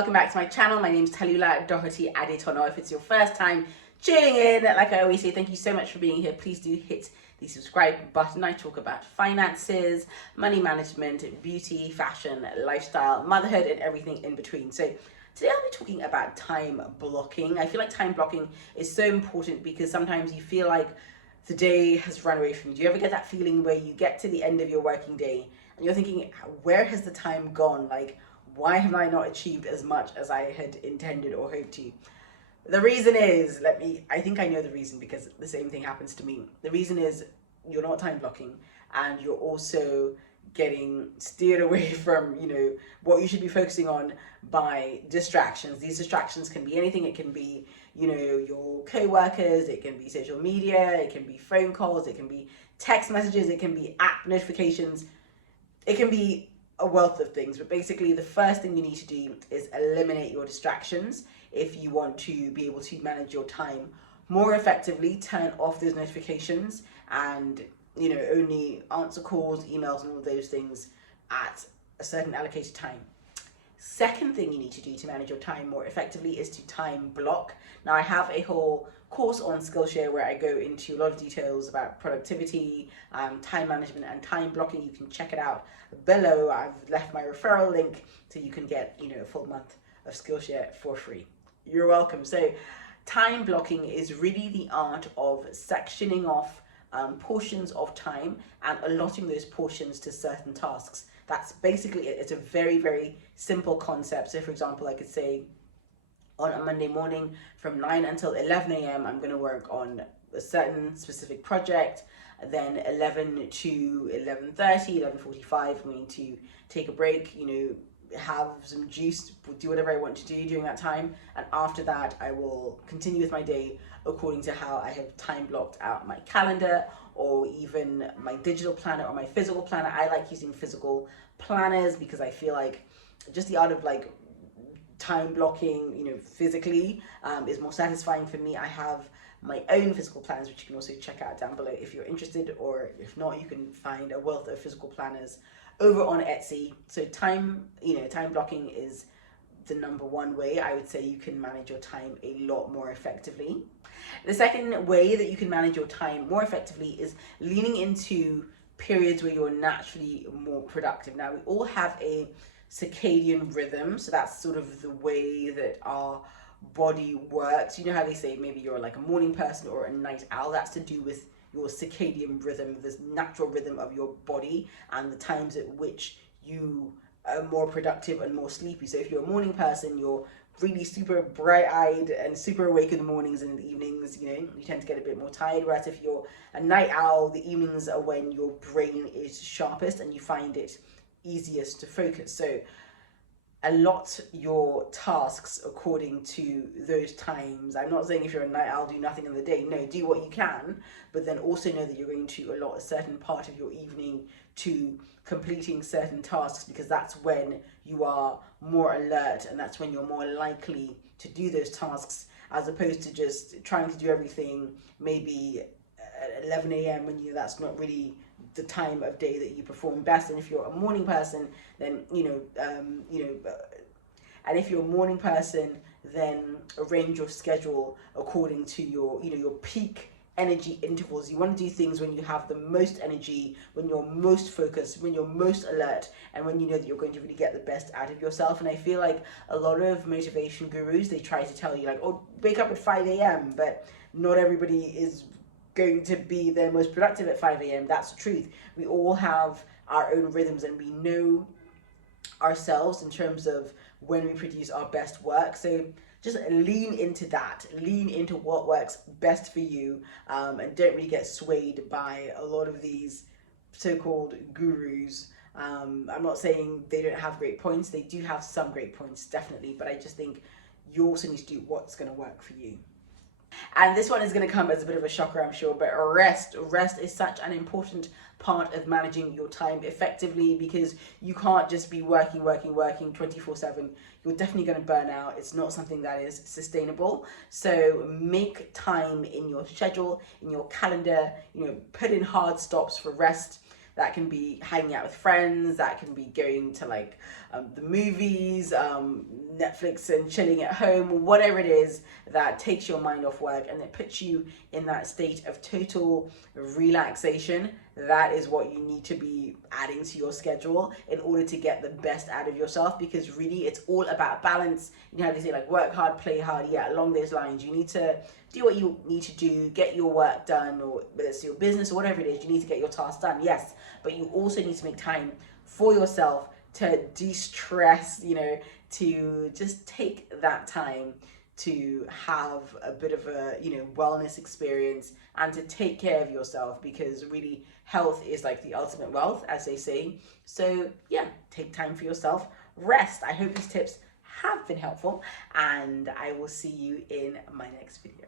welcome back to my channel. My name's Tallulah Doherty Adetono. If it's your first time tuning in, like I always say, thank you so much for being here. Please do hit the subscribe button. I talk about finances, money management, beauty, fashion, lifestyle, motherhood, and everything in between. So today I'll be talking about time blocking. I feel like time blocking is so important because sometimes you feel like the day has run away from you. Do you ever get that feeling where you get to the end of your working day and you're thinking, where has the time gone? Like, why have I not achieved as much as I had intended or hoped to? The reason is, I think I know the reason because the same thing happens to me. The reason is you're not time blocking and you're also getting steered away from, what you should be focusing on by distractions. These distractions can be anything. It can be, your co-workers, it can be social media, it can be phone calls, it can be text messages, it can be app notifications, it can be a wealth of things. But basically the first thing you need to do is eliminate your distractions if you want to be able to manage your time more effectively. Turn off those notifications and only answer calls, emails, and all those things at a certain allocated time. Second thing you need to do to manage your time more effectively is to time block. Now, I have a whole course on Skillshare where I go into a lot of details about productivity, time management, and time blocking. You can check it out below. I've left my referral link so you can get a full month of Skillshare for free. You're welcome. So time blocking is really the art of sectioning off portions of time and allotting those portions to certain tasks. That's basically it. It's a very, very simple concept. So for example, I could say on a Monday morning from 9 until 11 a.m. I'm going to work on a certain specific project. Then 11 to 11:30, 11:45, I'm going to take a break, have some juice, do whatever I want to do during that time. And after that, I will continue with my day according to how I have time blocked out my calendar or even my digital planner or my physical planner. I like using physical planners because I feel like just the art of time blocking, physically is more satisfying for me. I have my own physical planners, which you can also check out down below if you're interested, or if not, you can find a wealth of physical planners over on Etsy. So time blocking is the number one way I would say you can manage your time a lot more effectively. The second way that you can manage your time more effectively is leaning into periods where you're naturally more productive. Now, we all have a circadian rhythm, so that's sort of the way that our body works. You know how they say maybe you're like a morning person or a night owl? That's to do with your circadian rhythm, this natural rhythm of your body and the times at which you are more productive and more sleepy. So if you're a morning person, you're really super bright-eyed and super awake in the mornings, and in the evenings, you tend to get a bit more tired. Whereas if you're a night owl, the evenings are when your brain is sharpest and you find it easiest to focus. So allot your tasks according to those times. I'm not saying if you're a night owl, do nothing in the day. No, do what you can, but then also know that you're going to allot a certain part of your evening to completing certain tasks, because that's when you are more alert and that's when you're more likely to do those tasks, as opposed to just trying to do everything maybe at 11 a.m. when that's not really the time of day that you perform best. And if you're a morning person, then and if you're a morning person, then arrange your schedule according to your your peak energy intervals. You want to do things when you have the most energy, when you're most focused, when you're most alert, and when you know that you're going to really get the best out of yourself. And I feel like a lot of motivation gurus, they try to tell you oh, wake up at 5 a.m. but not everybody is going to be the most productive at 5 a.m. That's the truth. We all have our own rhythms and we know ourselves in terms of when we produce our best work. So just lean into that, lean into what works best for you, and don't really get swayed by a lot of these so-called gurus. I'm not saying they don't have great points. They do have some great points, definitely, but I just think you also need to do what's going to work for you. And this one is going to come as a bit of a shocker, I'm sure, but rest is such an important part of managing your time effectively, because you can't just be working 24/7. You're definitely going to burn out. It's not something that is sustainable. So make time in your schedule, in your calendar, put in hard stops for rest. That can be hanging out with friends, that can be going to like the movies, Netflix and chilling at home, whatever it is that takes your mind off work and it puts you in that state of total relaxation. That is what you need to be adding to your schedule in order to get the best out of yourself, because really it's all about balance. You know how they say like work hard, play hard. Yeah, along those lines, you need to do what you need to do, get your work done, or whether it's your business or whatever it is, you need to get your tasks done, yes, but you also need to make time for yourself to de-stress, you know, to just take that time to have a bit of a, you know, wellness experience and to take care of yourself, because really health is like the ultimate wealth, as they say. So yeah, take time for yourself, rest. I hope these tips have been helpful, and I will see you in my next video.